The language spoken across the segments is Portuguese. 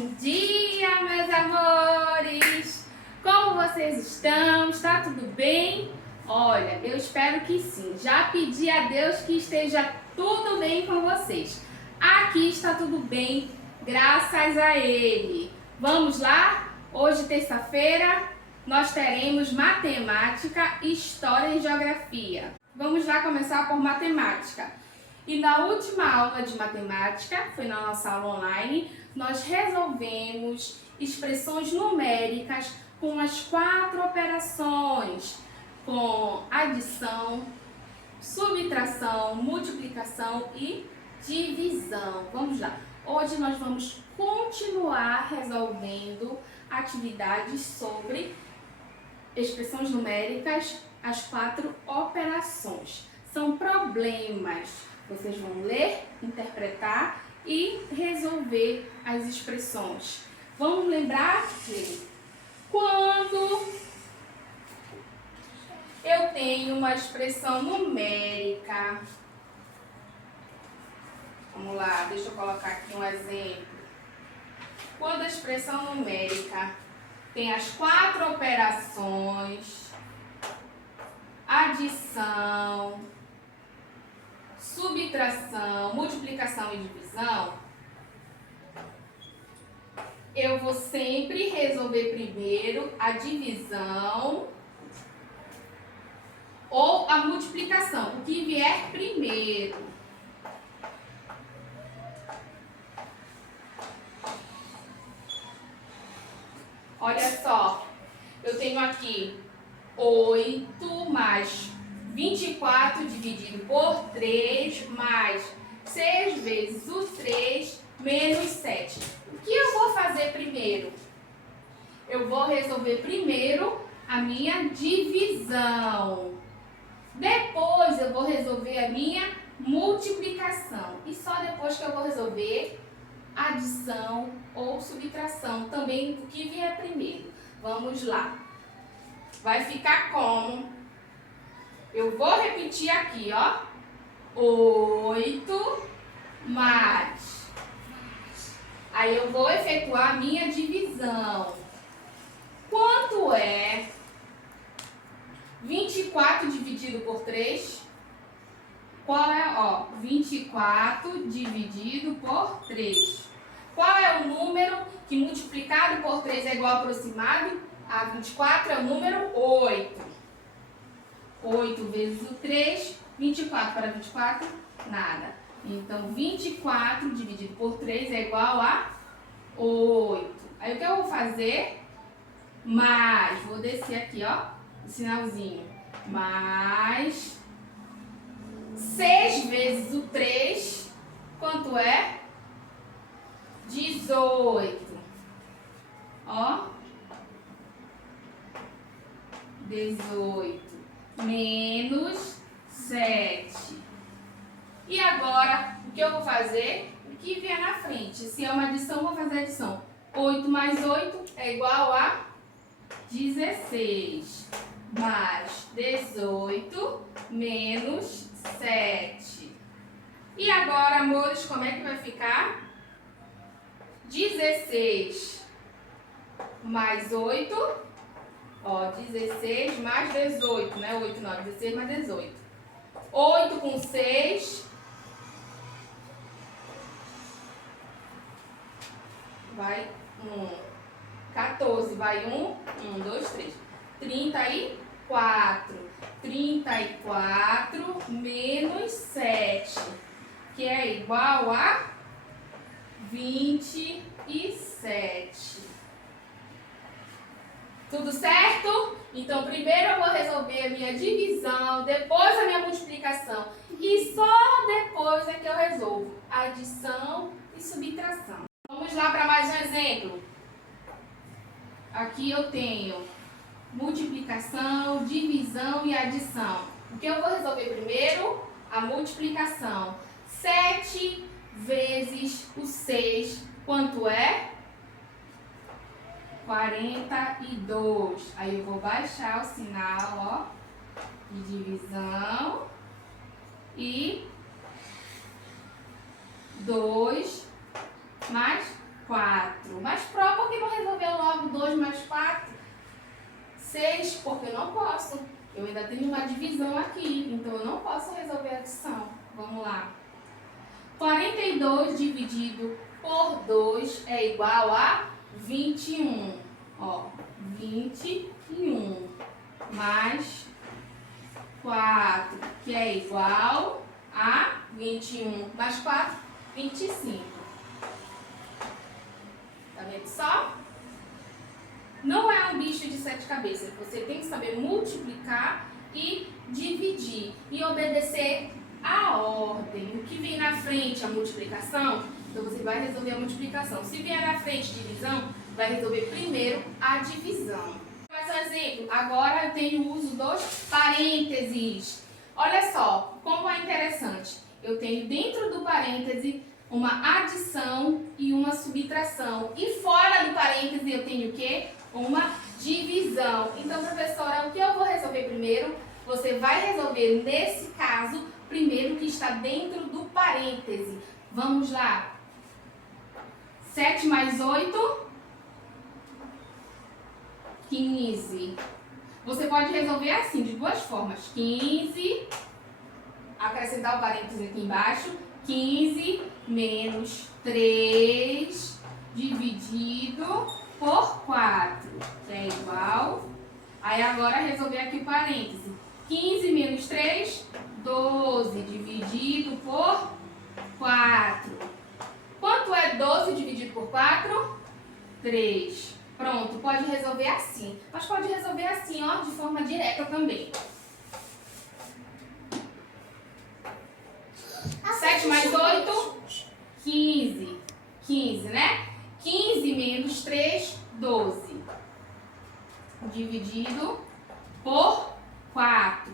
dia, meus amores! Como vocês estão? Está tudo bem? Olha, eu espero que sim. Já pedi a Deus que esteja tudo bem com vocês. Aqui está tudo bem, graças a Ele. Vamos lá? Hoje, terça-feira, nós teremos matemática, história e geografia. Vamos lá começar por matemática. E na última aula de matemática, foi na nossa aula online, nós resolvemos expressões numéricas com as 4 operações, com adição, subtração, multiplicação e divisão. Vamos lá. Hoje nós vamos continuar resolvendo atividades sobre expressões numéricas, as 4 operações. São problemas. Vocês vão ler, interpretar e resolver as expressões. Vamos lembrar que quando eu tenho uma expressão numérica, vamos lá, deixa eu colocar aqui um exemplo. Quando a expressão numérica tem as 4 operações, adição, subtração, multiplicação e divisão, eu vou sempre resolver primeiro a divisão ou a multiplicação, o que vier primeiro. Olha só, eu tenho aqui 8 mais 24 dividido por 3 mais 6 vezes o 3 menos 7. O que eu vou fazer primeiro? Eu vou resolver primeiro a minha divisão. Depois eu vou resolver a minha multiplicação. E só depois que eu vou resolver adição ou subtração, também o que vier primeiro. Vamos lá. Vai ficar como? Eu vou repetir aqui, ó. 8 mais. Aí eu vou efetuar a minha divisão. Quanto é 24 dividido por 3? Qual é, ó, 24 dividido por 3. Qual é o número que multiplicado por 3 é igual ao aproximado? A 24 é o número 8. 8 vezes o 3, 24 para 24, nada. Então, 24 dividido por 3 é igual a 8. Aí, o que eu vou fazer? Mais, vou descer aqui, ó, o sinalzinho. Mais 6 vezes o 3, quanto é? 18. Ó, 18. Menos 7. E agora, o que eu vou fazer? O que vier na frente. Se é uma adição, eu vou fazer adição. 8 mais 8 é igual a 16. Mais 18 menos 7. E agora, amores, como é que vai ficar? 16 mais 8. Ó, 16 mais 18, né? 8, 9, 16 mais 18. 8 com 6. Vai 1. 14, vai 1. 1, 2, 3. 34. 34 menos 7. Que é igual a 27. Tudo certo? Então, primeiro eu vou resolver a minha divisão, depois a minha multiplicação. E só depois é que eu resolvo adição e subtração. Vamos lá para mais um exemplo. Aqui eu tenho multiplicação, divisão e adição. O que eu vou resolver primeiro? A multiplicação. 7 vezes o 6, quanto é? 42. Aí eu vou baixar o sinal, ó, de divisão e 2 mais 4. Mais pró, por que vou resolver logo 2 mais 4? 6, porque eu não posso. Eu ainda tenho uma divisão aqui, então eu não posso resolver a adição. Vamos lá. 42 dividido por 2 é igual a 21. Ó, 21 mais 4, que é igual a 21 mais 4, 25. Tá vendo só? Não é um bicho de 7 cabeças. Você tem que saber multiplicar e dividir. E obedecer a ordem. O que vem na frente, a multiplicação, então você vai resolver a multiplicação. Se vier na frente divisão, vai resolver primeiro a divisão. Mais um exemplo. Agora eu tenho o uso dos parênteses. Olha só, como é interessante. Eu tenho dentro do parêntese uma adição e uma subtração. E fora do parêntese eu tenho o quê? Uma divisão. Então, professora, o que eu vou resolver primeiro? Você vai resolver, nesse caso, primeiro o que está dentro do parêntese. Vamos lá. 7 mais 8, 15. Você pode resolver assim, de duas formas. 15, acrescentar o parêntese aqui embaixo. 15 menos 3 dividido por 4, que é igual. Aí agora resolver aqui o parêntese. 15 menos 3, 12 dividido por 4. Quanto é 12 dividido por 4? 3. Pronto, pode resolver assim. Mas pode resolver assim, ó, de forma direta também. 7 mais 8, 15. 15, né? 15 menos 3, 12. Dividido por 4.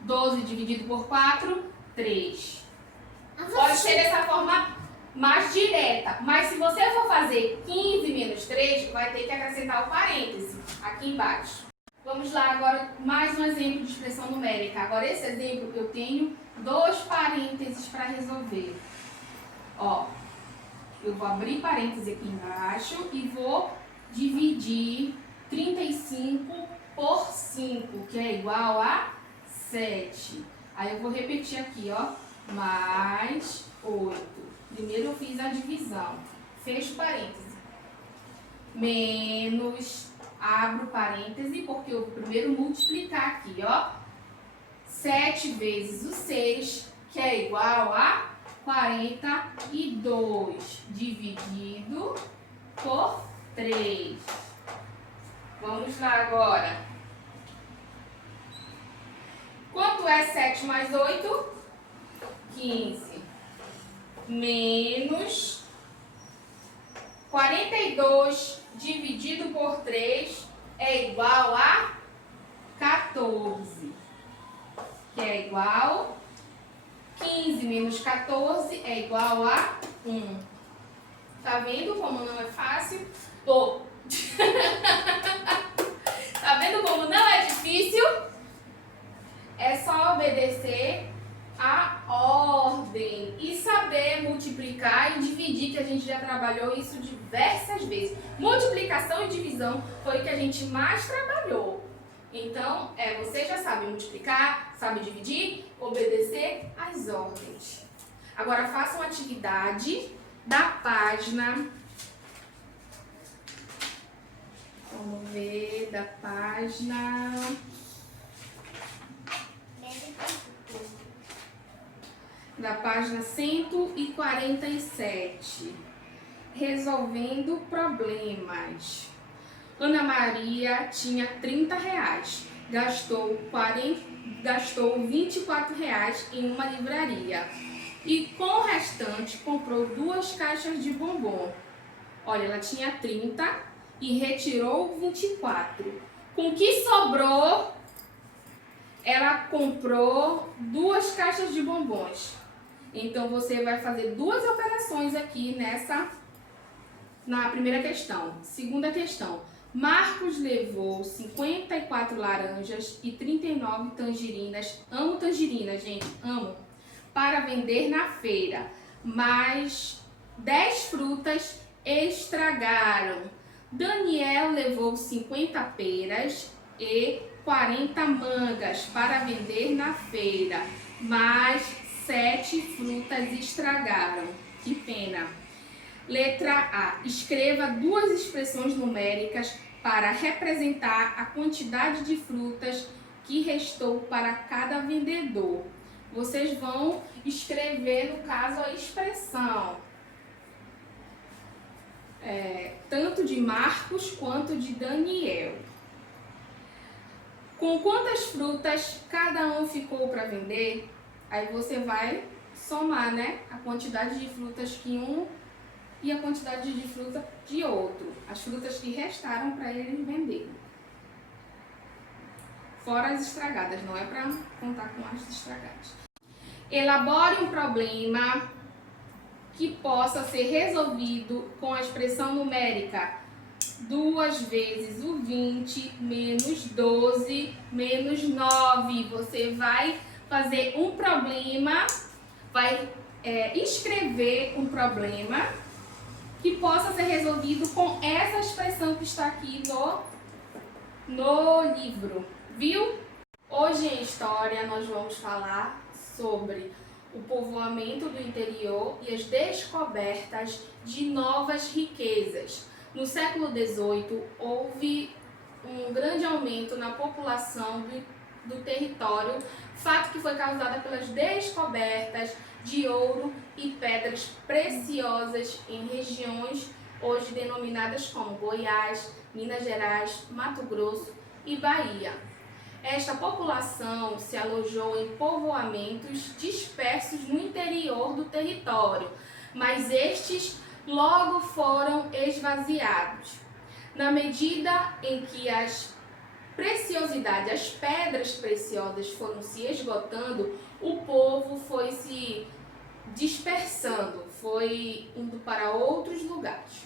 12 dividido por 4, 3. Pode ser dessa forma mais direta. Mas se você for fazer 15 menos 3, vai ter que acrescentar o parêntese aqui embaixo. Vamos lá agora, mais um exemplo de expressão numérica. Agora esse exemplo eu tenho 2 parênteses para resolver. Ó, eu vou abrir parêntese aqui embaixo e vou dividir 35 por 5, que é igual a 7. Aí eu vou repetir aqui, ó, mais 8. Primeiro eu fiz a divisão, fecho parêntese, menos, abro parêntese, porque eu vou primeiro multiplicar aqui, ó, 7 vezes o 6, que é igual a 42, dividido por 3. Vamos lá agora. Quanto é 7 mais 8? 15. Menos 42 dividido por 3 é igual a 14. Que é igual 15 menos 14 é igual a 1. Tá vendo como não é fácil? Tá vendo como não é difícil? É só obedecer a ordem e saber multiplicar e dividir, que a gente já trabalhou isso diversas vezes. Multiplicação e divisão foi o que a gente mais trabalhou. Então, você já sabe multiplicar, sabe dividir, obedecer às ordens. Agora, faça uma atividade da página. Vamos ver, da página... Da página 147. Resolvendo problemas. Ana Maria tinha R$30, gastou R$24 em uma livraria e com o restante comprou 2 caixas de bombom. Olha, ela tinha 30 e retirou 24. Com o que sobrou, ela comprou 2 caixas de bombons. Então você vai fazer 2 operações aqui na primeira questão. Segunda questão. Marcos levou 54 laranjas e 39 tangerinas, amo tangerina, gente, amo, para vender na feira, mais 10 frutas estragaram. Daniel levou 50 peras e 40 mangas para vender na feira, mas 7 frutas estragaram. Que pena. Letra A. Escreva 2 expressões numéricas para representar a quantidade de frutas que restou para cada vendedor. Vocês vão escrever, no caso, a expressão tanto de Marcos quanto de Daniel. Com quantas frutas cada um ficou para vender? Aí você vai somar, né? A quantidade de frutas que um e a quantidade de fruta de outro. As frutas que restaram para eles venderem. Fora as estragadas, não é para contar com as estragadas. Elabore um problema que possa ser resolvido com a expressão numérica 2 vezes o 20 menos 12 menos 9. Você vai fazer um problema, vai escrever um problema que possa ser resolvido com essa expressão que está aqui no livro, viu? Hoje em História nós vamos falar sobre o povoamento do interior e as descobertas de novas riquezas. No século XVIII, houve um grande aumento na população do território, fato que foi causado pelas descobertas de ouro e pedras preciosas em regiões hoje denominadas como Goiás, Minas Gerais, Mato Grosso e Bahia. Esta população se alojou em povoamentos dispersos no interior do território, mas estes logo foram esvaziados. Na medida em que as preciosidades, as pedras preciosas foram se esgotando, o povo foi se dispersando, foi indo para outros lugares.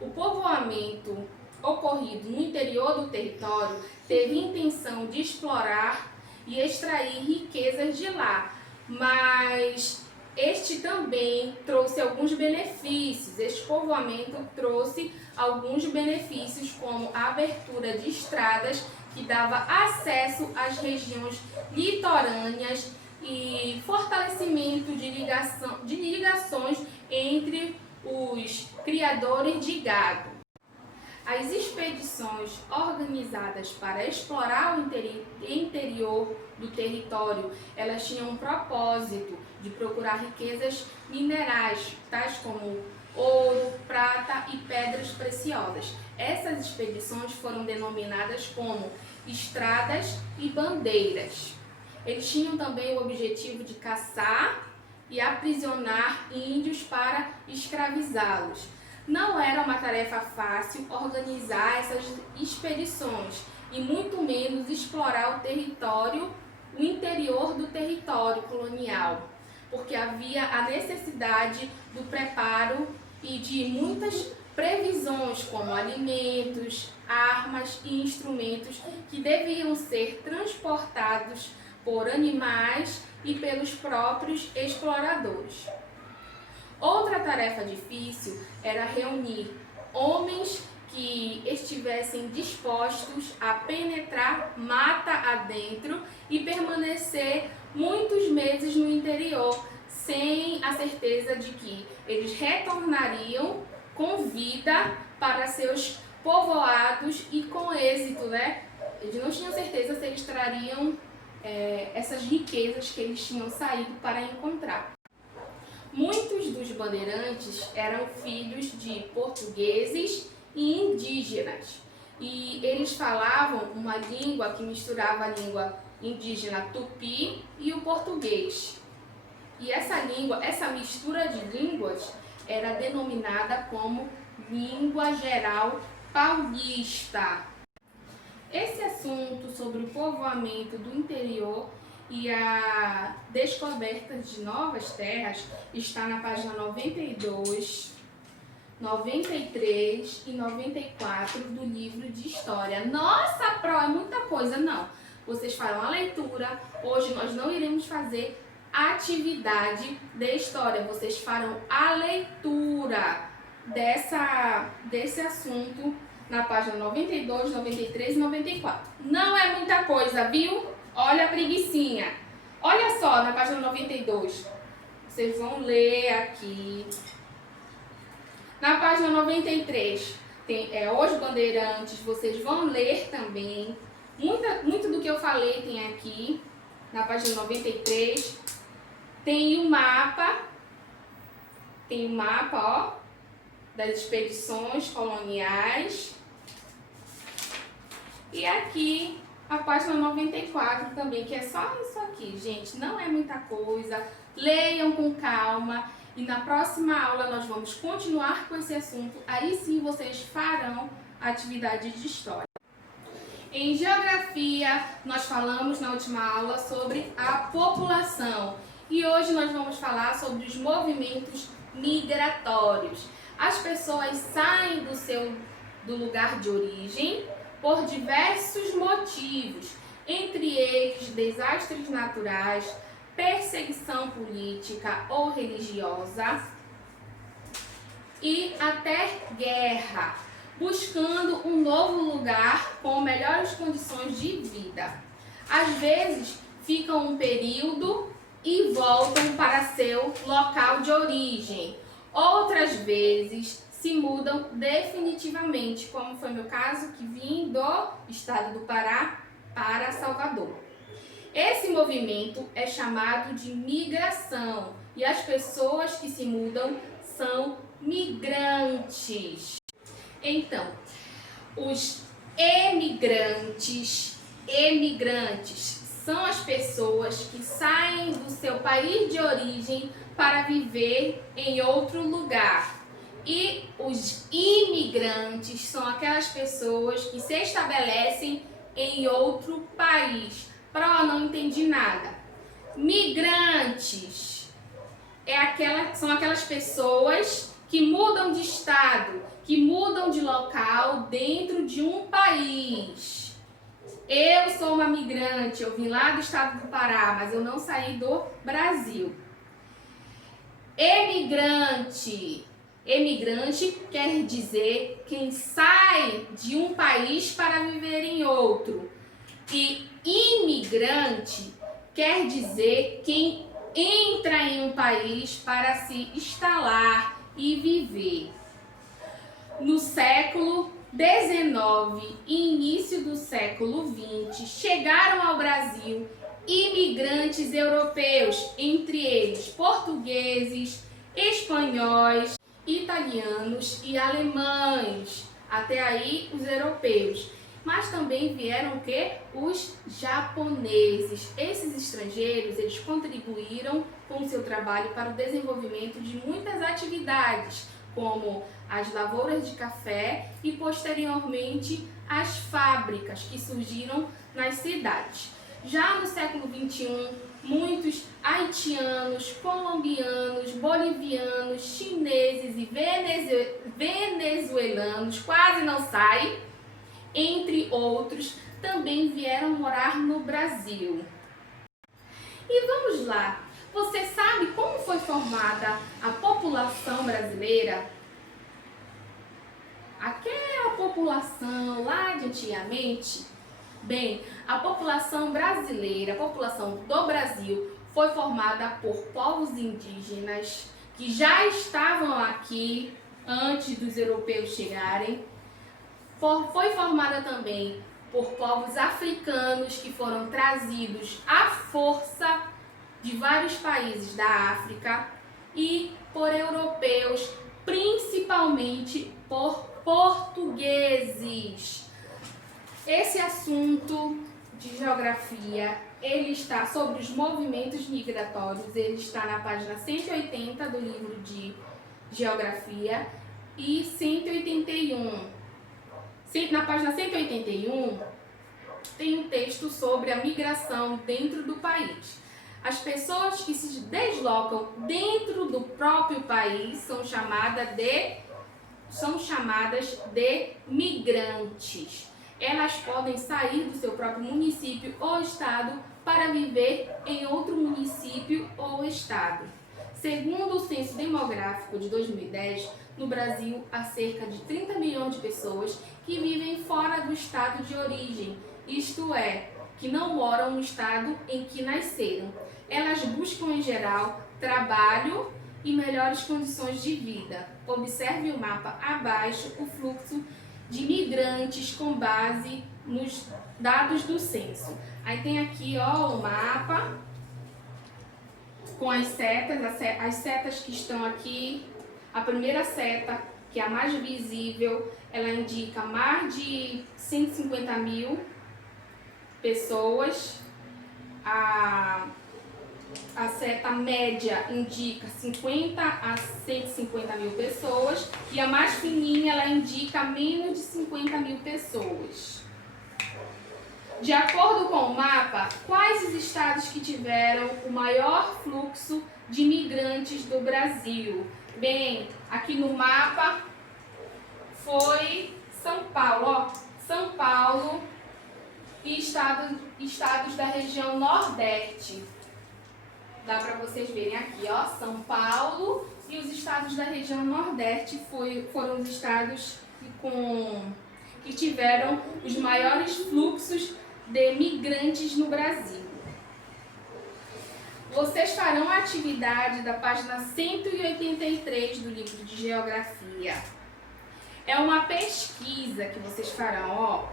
O povoamento ocorrido no interior do território teve intenção de explorar e extrair riquezas de lá, mas este também trouxe alguns benefícios. Este povoamento trouxe alguns benefícios, como a abertura de estradas que dava acesso às regiões litorâneas e fortalecimento de ligações entre os criadores de gado. As expedições organizadas para explorar o interior do território, elas tinham um propósito de procurar riquezas minerais, tais como ouro, prata e pedras preciosas. Essas expedições foram denominadas como estradas e bandeiras. Eles tinham também o objetivo de caçar e aprisionar índios para escravizá-los. Não era uma tarefa fácil organizar essas expedições e muito menos explorar o interior do território colonial, porque havia a necessidade do preparo e de muitas previsões, como alimentos, armas e instrumentos que deviam ser transportados por animais e pelos próprios exploradores. Outra tarefa difícil era reunir homens que estivessem dispostos a penetrar mata adentro e permanecer muitos meses no interior, sem a certeza de que eles retornariam com vida para seus povoados e com êxito, né? Eles não tinham certeza se eles trariam essas riquezas que eles tinham saído para encontrar. Muitos dos bandeirantes eram filhos de portugueses e indígenas, e eles falavam uma língua que misturava a língua indígena tupi e o português. E essa língua, essa mistura de línguas, era denominada como língua geral paulista. Esse assunto sobre o povoamento do interior e a descoberta de novas terras está na página 92, 93 e 94 do livro de História. Nossa, Pro, é muita coisa. Não, vocês farão a leitura. Hoje nós não iremos fazer atividade de História, vocês farão a leitura desse assunto na página 92, 93 e 94. Não é muita coisa, viu? Olha a preguicinha. Olha só na página 92. Vocês vão ler aqui. Na página 93 tem Os Bandeirantes. Vocês vão ler também. Muito do que eu falei tem aqui. Na página 93 tem o mapa. Tem o mapa, ó, das expedições coloniais. E aqui a página 94 também, que é só isso aqui, gente. Não é muita coisa. Leiam com calma. E na próxima aula nós vamos continuar com esse assunto. Aí sim vocês farão a atividade de história. Em geografia, nós falamos na última aula sobre a população. E hoje nós vamos falar sobre os movimentos migratórios. As pessoas saem do lugar de origem por diversos motivos, entre eles desastres naturais, perseguição política ou religiosa e até guerra, buscando um novo lugar com melhores condições de vida. Às vezes ficam um período e voltam para seu local de origem. Outras vezes se mudam definitivamente, como foi meu caso, que vim do estado do Pará para Salvador. Esse movimento é chamado de migração e as pessoas que se mudam são migrantes. Então, os emigrantes são as pessoas que saem do seu país de origem para viver em outro lugar. E os imigrantes são aquelas pessoas que se estabelecem em outro país. Não entendi nada. Migrantes são aquelas pessoas que mudam de estado, que mudam de local dentro de um país. Eu sou uma migrante, eu vim lá do estado do Pará, mas eu não saí do Brasil. Emigrante quer dizer quem sai de um país para viver em outro. E imigrante quer dizer quem entra em um país para se instalar e viver. No século XIX e início do século XX, chegaram ao Brasil imigrantes europeus, entre eles portugueses, espanhóis, italianos e alemães. Até aí os europeus. Mas também vieram o quê? Os japoneses. Esses estrangeiros, eles contribuíram com o seu trabalho para o desenvolvimento de muitas atividades, como as lavouras de café e posteriormente as fábricas que surgiram nas cidades. Já no século XXI, muitos haitianos, colombianos, bolivianos, chineses e venezuelanos, quase não saem, entre outros, também vieram morar no Brasil. E vamos lá, você sabe como foi formada a população brasileira? Aquela população lá de antigamente? Bem, a população brasileira, a população do Brasil, foi formada por povos indígenas que já estavam aqui antes dos europeus chegarem. Foi formada também por povos africanos que foram trazidos à força de vários países da África e por europeus, principalmente por portugueses. Esse assunto de geografia, ele está sobre os movimentos migratórios, ele está na página 180 do livro de geografia e 181. Na página 181 tem um texto sobre a migração dentro do país. As pessoas que se deslocam dentro do próprio país são chamadas de migrantes. Elas podem sair do seu próprio município ou estado para viver em outro município ou estado. Segundo o Censo Demográfico de 2010, no Brasil há cerca de 30 milhões de pessoas que vivem fora do estado de origem, isto é, que não moram no estado em que nasceram. Elas buscam, em geral, trabalho e melhores condições de vida. Observe o mapa abaixo o fluxo de migrantes com base nos dados do censo. Aí tem aqui, ó, o mapa com as setas que estão aqui. A primeira seta, que é a mais visível, ela indica mais de 150 mil pessoas. A seta média indica 50 a 150 mil pessoas e a mais fininha ela indica menos de 50 mil pessoas. De acordo com o mapa, quais os estados que tiveram o maior fluxo de imigrantes do Brasil? Bem, aqui no mapa foi São Paulo, ó, São Paulo e estados da região Nordeste. Dá para vocês verem aqui, ó, São Paulo e os estados da região Nordeste foram os estados que tiveram os maiores fluxos de migrantes no Brasil. Vocês farão a atividade da página 183 do livro de Geografia. É uma pesquisa que vocês farão, ó.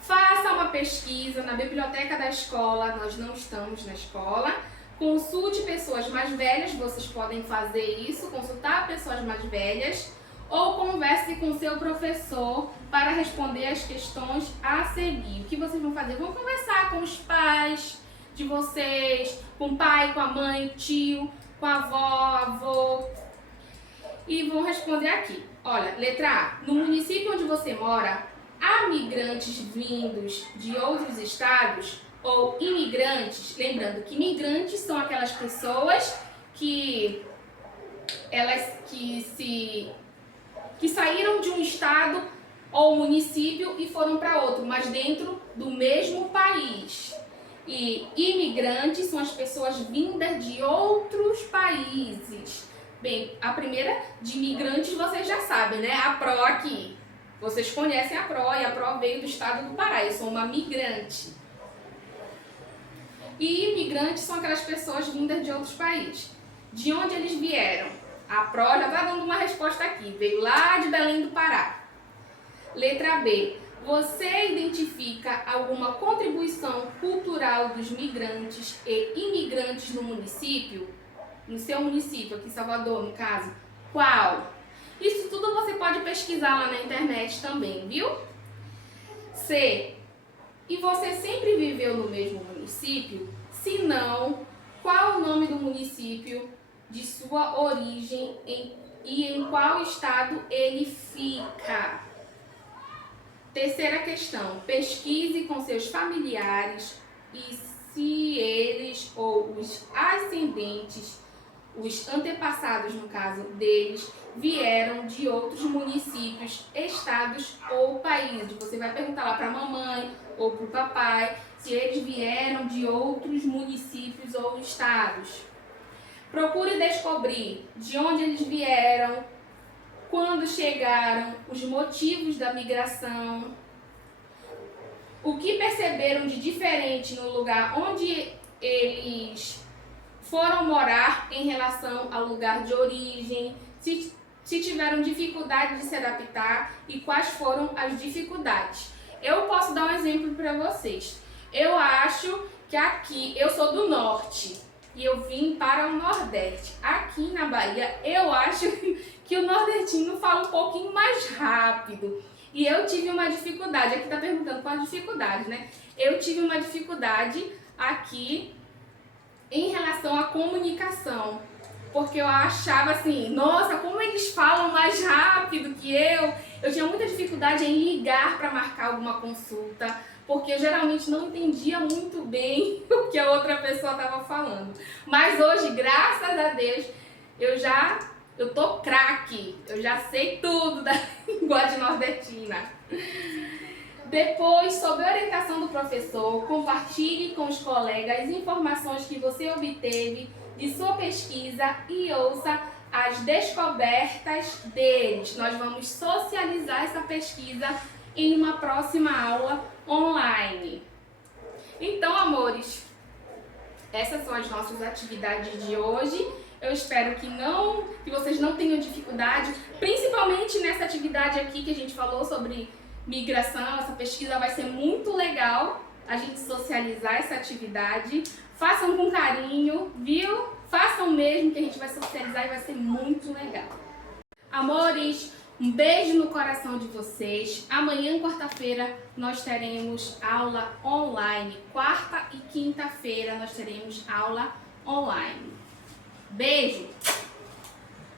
Faça uma pesquisa na biblioteca da escola, nós não estamos na escola. Consulte pessoas mais velhas, vocês podem fazer isso, consultar pessoas mais velhas, ou converse com seu professor para responder as questões a seguir. O que vocês vão fazer? Vão conversar com os pais de vocês, com o pai, com a mãe, tio, com a avó, avô, e vão responder aqui. Olha, letra A. No município onde você mora, há migrantes vindos de outros estados ou imigrantes? Lembrando que imigrantes são aquelas pessoas que saíram de um estado ou município e foram para outro, mas dentro do mesmo país. E imigrantes são as pessoas vindas de outros países. Bem, a primeira de imigrantes vocês já sabem, né? A Pro aqui. Vocês conhecem a Pro e a Pro veio do estado do Pará. Eu sou uma migrante. E imigrantes são aquelas pessoas vindas de outros países. De onde eles vieram? A Pro já está dando uma resposta aqui. Veio lá de Belém do Pará. Letra B. Você identifica alguma contribuição cultural dos migrantes e imigrantes no município? No seu município, aqui em Salvador, no caso. Qual? Isso tudo você pode pesquisar lá na internet também, viu? C. E você sempre viveu no mesmo município? Se não, qual o nome do município de sua origem e em qual estado ele fica? Terceira questão. Pesquise com seus familiares e se eles ou os ascendentes, os antepassados no caso deles, vieram de outros municípios, estados ou países. Você vai perguntar lá para a mamãe ou para o papai se eles vieram de outros municípios ou estados. Procure descobrir de onde eles vieram, quando chegaram, os motivos da migração, o que perceberam de diferente no lugar onde eles foram morar em relação ao lugar de origem, se tiveram dificuldade de se adaptar e quais foram as dificuldades. Eu posso dar um exemplo para vocês. Eu acho que aqui, eu sou do norte e eu vim para o Nordeste. Aqui na Bahia, eu acho que o nordestino fala um pouquinho mais rápido. E eu tive uma dificuldade, aqui tá perguntando qual a dificuldade, né? Eu tive uma dificuldade aqui em relação à comunicação. Porque eu achava assim, nossa, como eles falam mais rápido que eu. Eu tinha muita dificuldade em ligar para marcar alguma consulta, porque eu geralmente não entendia muito bem o que a outra pessoa estava falando. Mas hoje, graças a Deus, eu tô craque, eu já sei tudo da linguagem nordestina. Depois, sob a orientação do professor, compartilhe com os colegas informações que você obteve e sua pesquisa e ouça as descobertas deles. Nós vamos socializar essa pesquisa em uma próxima aula online. Então, amores, essas são as nossas atividades de hoje. Eu espero que vocês não tenham dificuldade, principalmente nessa atividade aqui que a gente falou sobre migração. Essa pesquisa vai ser muito legal a gente socializar essa atividade. Façam com carinho, viu? Façam mesmo, que a gente vai socializar e vai ser muito legal. Amores, um beijo no coração de vocês. Amanhã, quarta-feira, nós teremos aula online. Quarta e quinta-feira nós teremos aula online. Beijo!